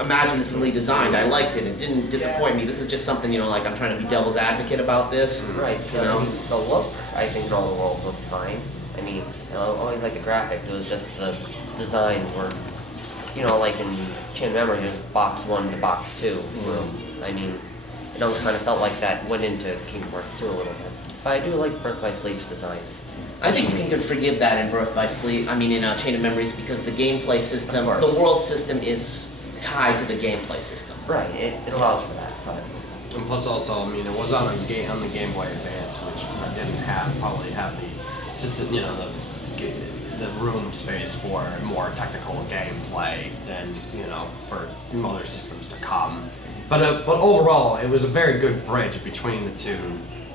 imaginatively designed. I liked it. It didn't disappoint me. This is just something, you know, like I'm trying to be devil's advocate about this. Right. You know? The look, I think, in all the world looked fine. I mean, I always liked the graphics. It was just the designs were, you know, like in Chain of Memory, there's box 1 to box 2. I mean, it almost kind of felt like that went into Kingdom Hearts 2 a little bit. But I do like Birth by Sleep's designs. I think you can forgive that in Birth by Sleep. I mean, in Chain of Memories, because the gameplay system, the world system is tied to the gameplay system. Right. It allows for that. But. And plus, also, I mean, it was on the Game Boy Advance, which I didn't probably have the system, you know, the room space for more technical gameplay than, you know, for other systems to come. But overall, it was a very good bridge between the two,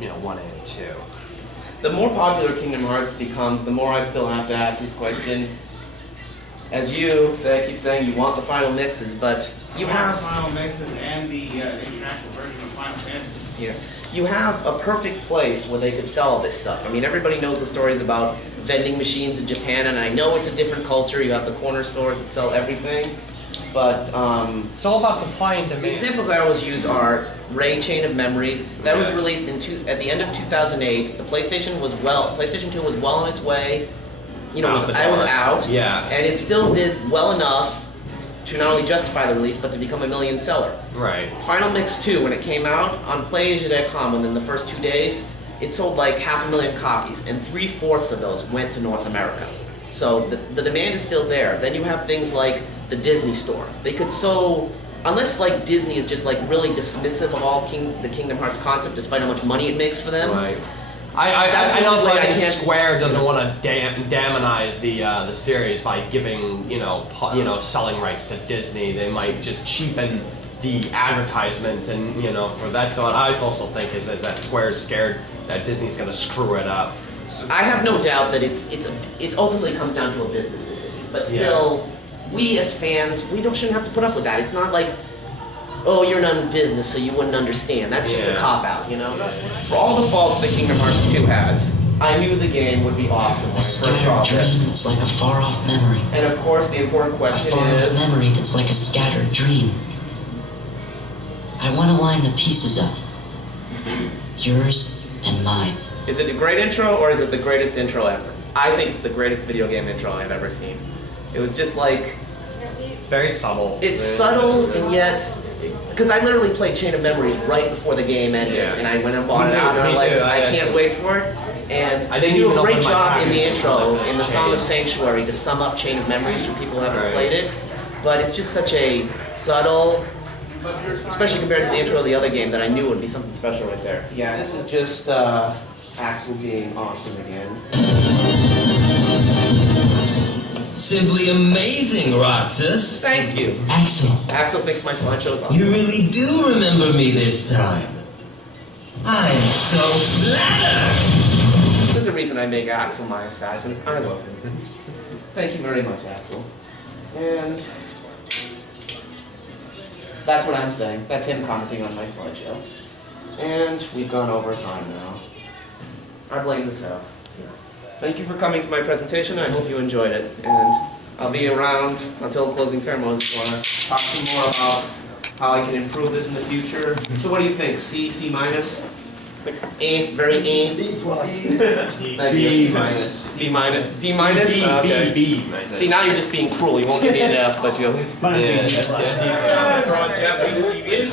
you know, 1 and 2. The more popular Kingdom Hearts becomes, the more I still have to ask this question. As you keep saying you want the final mixes, but you have final mixes and the international version of Final Fantasy. Yeah. You have a perfect place where they could sell all this stuff. I mean, everybody knows the stories about vending machines in Japan, and I know it's a different culture. You have the corner stores that sell everything, but it's all about supply and demand. The examples I always use are Ray Chain of Memories. That was released at the end of 2008. The PlayStation 2 was well on its way. You know, I was out, and it still did well enough to not only justify the release, but to become a million seller. Right. Final Mix 2, when it came out, on PlayAsia.com, within the first 2 days, it sold like 500,000 copies, and 3/4 of those went to North America. So the demand is still there. Then you have things like the Disney Store. They could unless like Disney is just like really dismissive of all the Kingdom Hearts concept, despite how much money it makes for them. Right. I know Square doesn't want to demonize the series by giving selling rights to Disney. They might just cheapen the advertisement, and that's what I also think is that Square's scared that Disney's going to screw it up. I have no doubt that it's ultimately comes down to a business decision, but still, we as fans shouldn't have to put up with that. It's not like, oh, you're not in business, so you wouldn't understand. That's just a cop-out, you know? For all the faults that Kingdom Hearts 2 has, I knew the game would be awesome when I first saw this. It's like a far-off memory. And of course, the important question is... A memory that's like a scattered dream. I want to line the pieces up. Yours and mine. Is it a great intro, or is it the greatest intro ever? I think it's the greatest video game intro I've ever seen. It was just like... very subtle. It's subtle, and yet... Because I literally played Chain of Memories right before the game ended, and I went and bought it out, and I'm like, I can't wait for it. And they do a great job in the intro, in the Song of Sanctuary, to sum up Chain of Memories for people who haven't played it. But it's just such a subtle, especially compared to the intro of the other game, that I knew would be something special right there. Yeah, this is just Axel being awesome again. Simply amazing, Roxas. Thank you. Axel thinks my slideshow is awesome. You really do remember me this time. I'm so flattered. There's a reason I make Axel my assassin. I love him. Thank you very much, Axel. And that's what I'm saying. That's him commenting on my slideshow. And we've gone over time now. I blame the setup. Thank you for coming to my presentation. I hope you enjoyed it. And I'll be around until the closing ceremony if you want to talk some more about how I can improve this in the future. So what do you think? C, C minus? A, very A? B plus. B minus. B minus. D minus? Okay. B minus. See, now you're just being cruel. You won't get the an F, but you'll... Ladies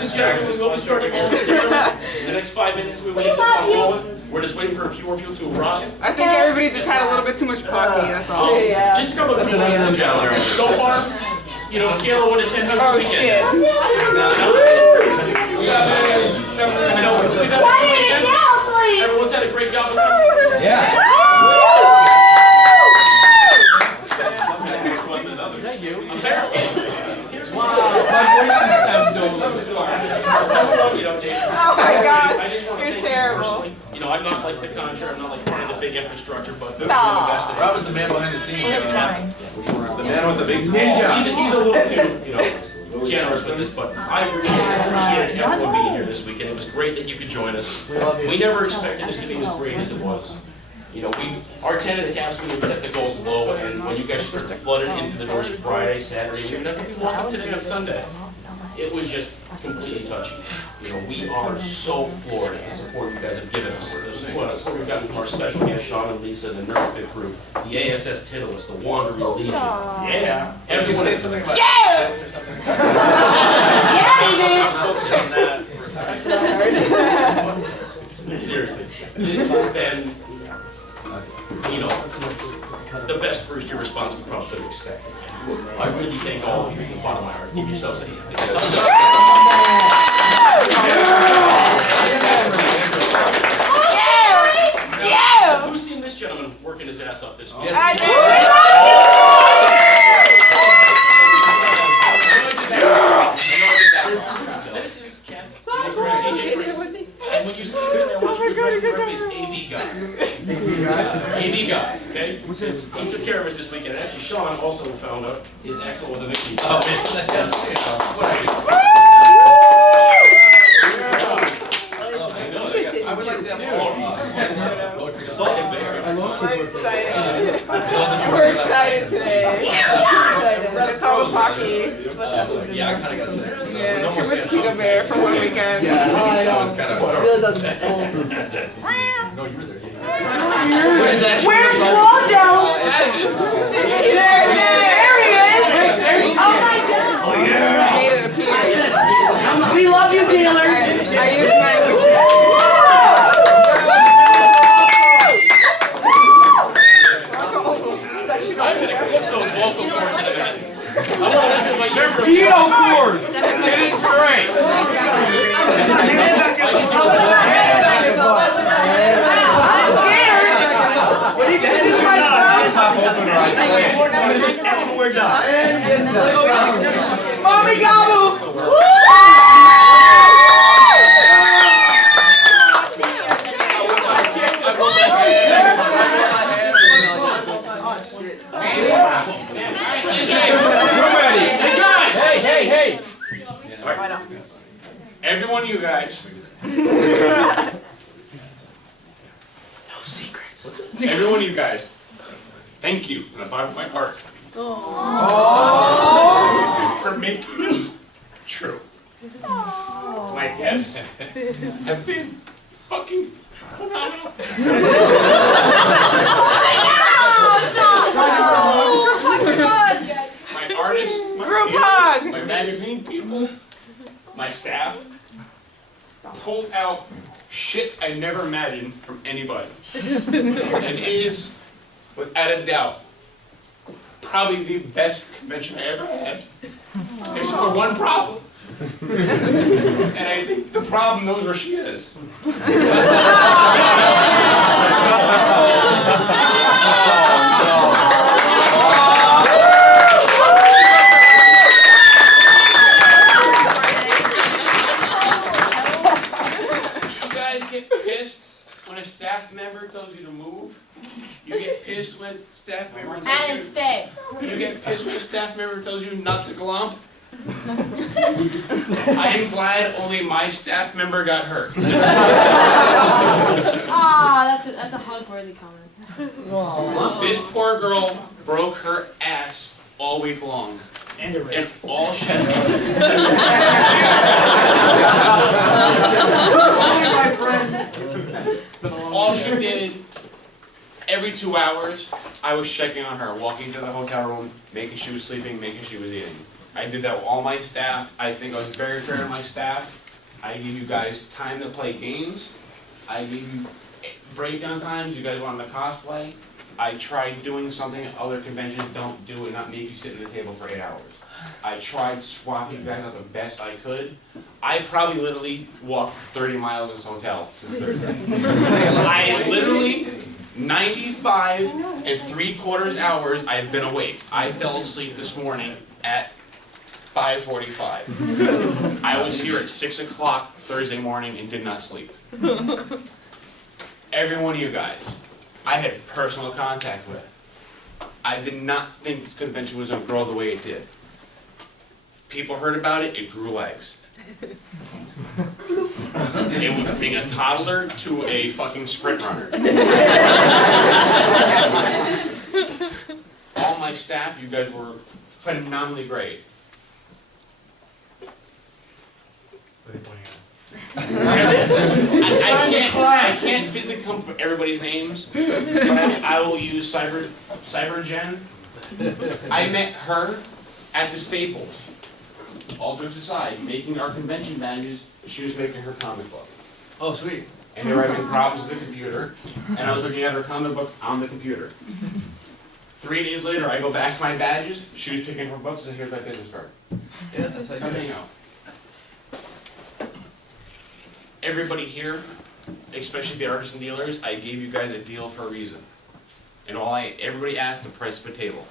and gentlemen, we'll be starting momentarily. In the next 5 minutes, we're waiting for some rolling. We're just waiting for a few more people to arrive. I think everybody just had a little bit too much coffee, that's all. Just a couple of questions down there. So far, scale of 1 to 10, how's your weekend? Shit. Quiet it down, please! Everyone's had a great Gobble-Con? Yeah. Thank you. Apparently. Oh my God, you're terrible. I'm not like the contrary, I'm not like part of the big infrastructure, but invested. I was the man behind the scenes. The man with the big ninja. He's a little too, generous with this, but I really appreciated everyone being here this weekend. It was great that you could join us. We never expected this to be as great as it was. Our attendance caps, we had set the goals low, and when you guys started flooding into the doors Friday, Saturday, we were not going to be walking today on Sunday. it was just completely touchy. You know, we are so floored at the support you guys have given us. The support we've gotten from our special guests, Sean and Lisa, the Nerdfit group, the ASS Titleist, the Wandering Legion. Yeah. Everyone say something about tits or something? Yeah, he did. I'm focused on that for a second. Seriously, this has been, you know, the best first year response we probably could have expected. I really thank all of you from the bottom of my heart. Give yourselves a hand. Now, who's seen this gentleman working his ass off this week? I This is Ken. He's from DJ Prince. And when you see him today, I want you to address him directly as AV guy. AV guy, okay? He took care of us this weekend. And actually, Sean also found out his excellent with eviction. Oh, yes. I would like to have We're excited. We're excited today. We're excited. It's all hockey. Yeah, I kind of got sick. Yeah, too much peanut bear for one weekend. That was kind of. Really doesn't. No, you were there. Where's Waldo? There he is. Oh my God. Oh yeah. We love you, dealers. I use language. I'm going to clip those vocal cords in a minute. I want to enter my ear. Eo cords! Get it straight! I'm scared. What are you guys doing right now? We're done. Mommy Gobble. Hey! All right. Every one of you guys. No secrets. Every one of you guys. Thank you from the bottom of my heart. For making this true. My guests have been fucking phenomenal. My artists, my Group viewers, hug. my magazine people, my staff pulled out shit I never imagined from anybody. And it is, without a doubt, probably the best convention I ever had. Except for one problem. And I think the problem knows where she is. Tells you to move. You get pissed when staff member tells you. Stay. You get pissed when a staff member tells you not to glomp. I am glad only my staff member got hurt. That's a hug-worthy comment. This poor girl broke her ass all week long. And all she all she did, every 2 hours, I was checking on her, walking to the hotel room, making sure she was sleeping, making sure she was eating. I did that with all my staff. I think I was very fair to my staff. I gave you guys time to play games. I gave you breakdown times. You guys wanted to cosplay. I tried doing something other conventions don't do and not make you sit at the table for 8 hours. I tried swapping you guys out the best I could. I probably literally walked 30 miles in this hotel since Thursday. I literally, 95 3/4 hours I've been awake. I fell asleep this morning at 5:45. I was here at 6 o'clock Thursday morning and did not sleep. Every one of you guys, I had personal contact with. I did not think this convention was going to grow the way it did. People heard about it, it grew legs. It went from being a toddler to a fucking sprint runner. All my staff, you guys were phenomenally great. I can't physically come up with everybody's names, but I will use Cybergen. I met her at the Staples. All jokes aside, making our convention badges, she was making her comic book. Oh, sweet. And they were having problems with the computer, and I was looking at her comic book on the computer. 3 days later, I go back to my badges, she was picking her books, and said, here's my business card. Yeah, that's how you know. Everybody here, especially the artists and dealers, I gave you guys a deal for a reason. And everybody asked the price of a table.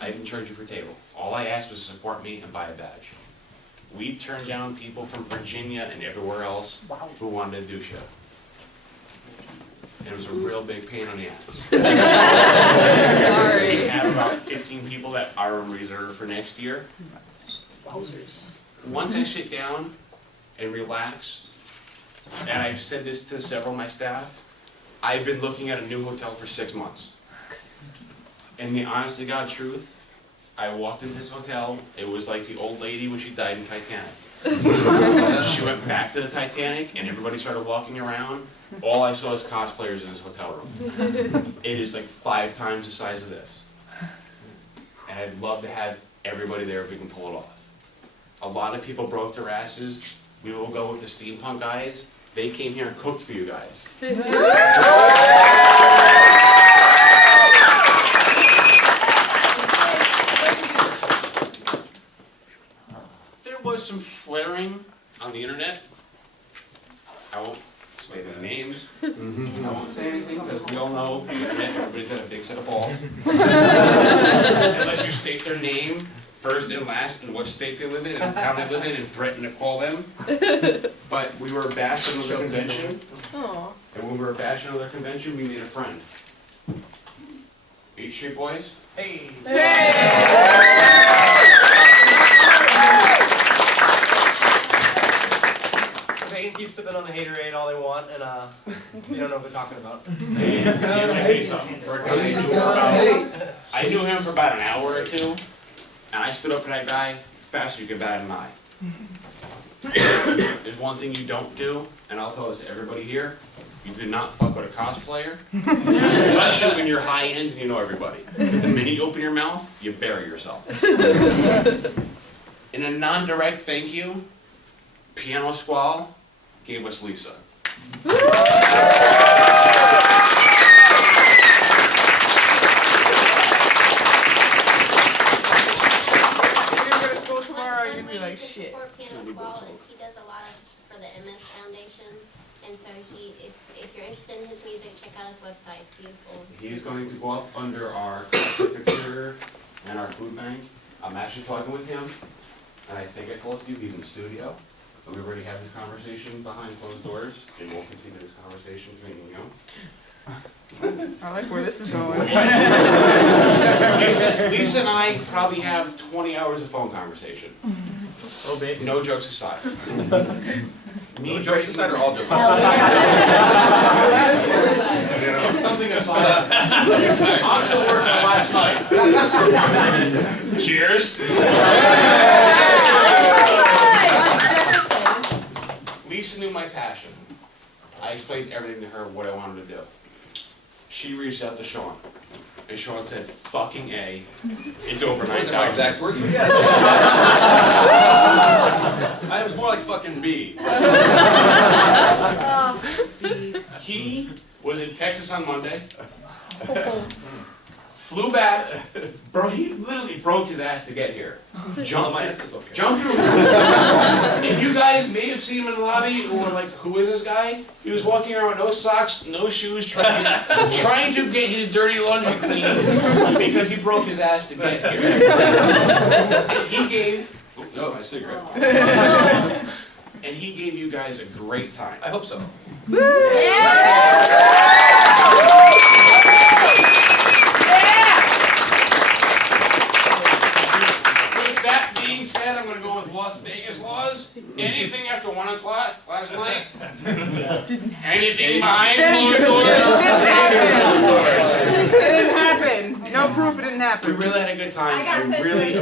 I didn't charge you for a table. All I asked was to support me and buy a badge. We turned down people from Virginia and everywhere else who wanted to do shit. And it was a real big pain on the ass. Sorry. We have about 15 people that are in reserve for next year. Once I sit down and relax, and I've said this to several of my staff, I've been looking at a new hotel for 6 months. And the honest to God truth, I walked into this hotel, it was like the old lady when she died in Titanic. She went back to the Titanic and everybody started walking around. All I saw was cosplayers in this hotel room. It is like 5 times the size of this. And I'd love to have everybody there if we can pull it off. A lot of people broke their asses. We will go with the Steampunk guys. They came here and cooked for you guys. There was some flaring on the internet. I won't say the names. I won't say anything because we all know the internet, everybody's got a big set of balls. Unless you state their name first and last and what state they live in and the town they live in and threaten to call them. But we were bashed on another convention. And when we were bashed on another convention, we made a friend. LeetStreet Boys. Hey! They can keep sipping on the haterade all they want, and they don't know what they're talking about. Hey, let me tell you something. For a guy I knew him for about an hour or two, and I stood up for that guy faster you could bat an eye. There's one thing you don't do, and I'll tell this to everybody here. You do not fuck with a cosplayer, especially when you're high end and you know everybody. Because the minute you open your mouth, you bury yourself. In a non-direct thank you, Piano Squall gave us Lisa. Like shit. Piano Squall is he does a lot for the MS Foundation, and so if you're interested in his music, check out his website. It's beautiful. He's going to go up under our certificate and our food bank. I'm actually talking with him, and I think I told you he's in the studio. So we already had this conversation behind closed doors, and we'll continue this conversation between you. I like where this is going. Lisa and I probably have 20 hours of phone conversation. Oh, baby. No jokes aside. No jokes aside or all jokes Something aside. I'm still working on last night. Cheers. Lisa knew my passion. I explained everything to her, what I wanted to do. She reached out to Sean, and Sean said, fucking A, it's over $9,000. Wasn't my exact words. I was more like fucking B. He was in Texas on Monday, flew back, bro, he literally broke his ass to get here. Jumped through. And you guys may have seen him in the lobby and were like, who is this guy? He was walking around with no socks, no shoes, trying to get his dirty laundry clean because he broke his ass to get here. And he gave, my cigarette. And he gave you guys a great time. I hope so. I'm going to go with Las Vegas laws. Anything after 1 o'clock last night? Anything behind closed doors? It didn't happen. No proof it didn't happen. We really had a good time. I really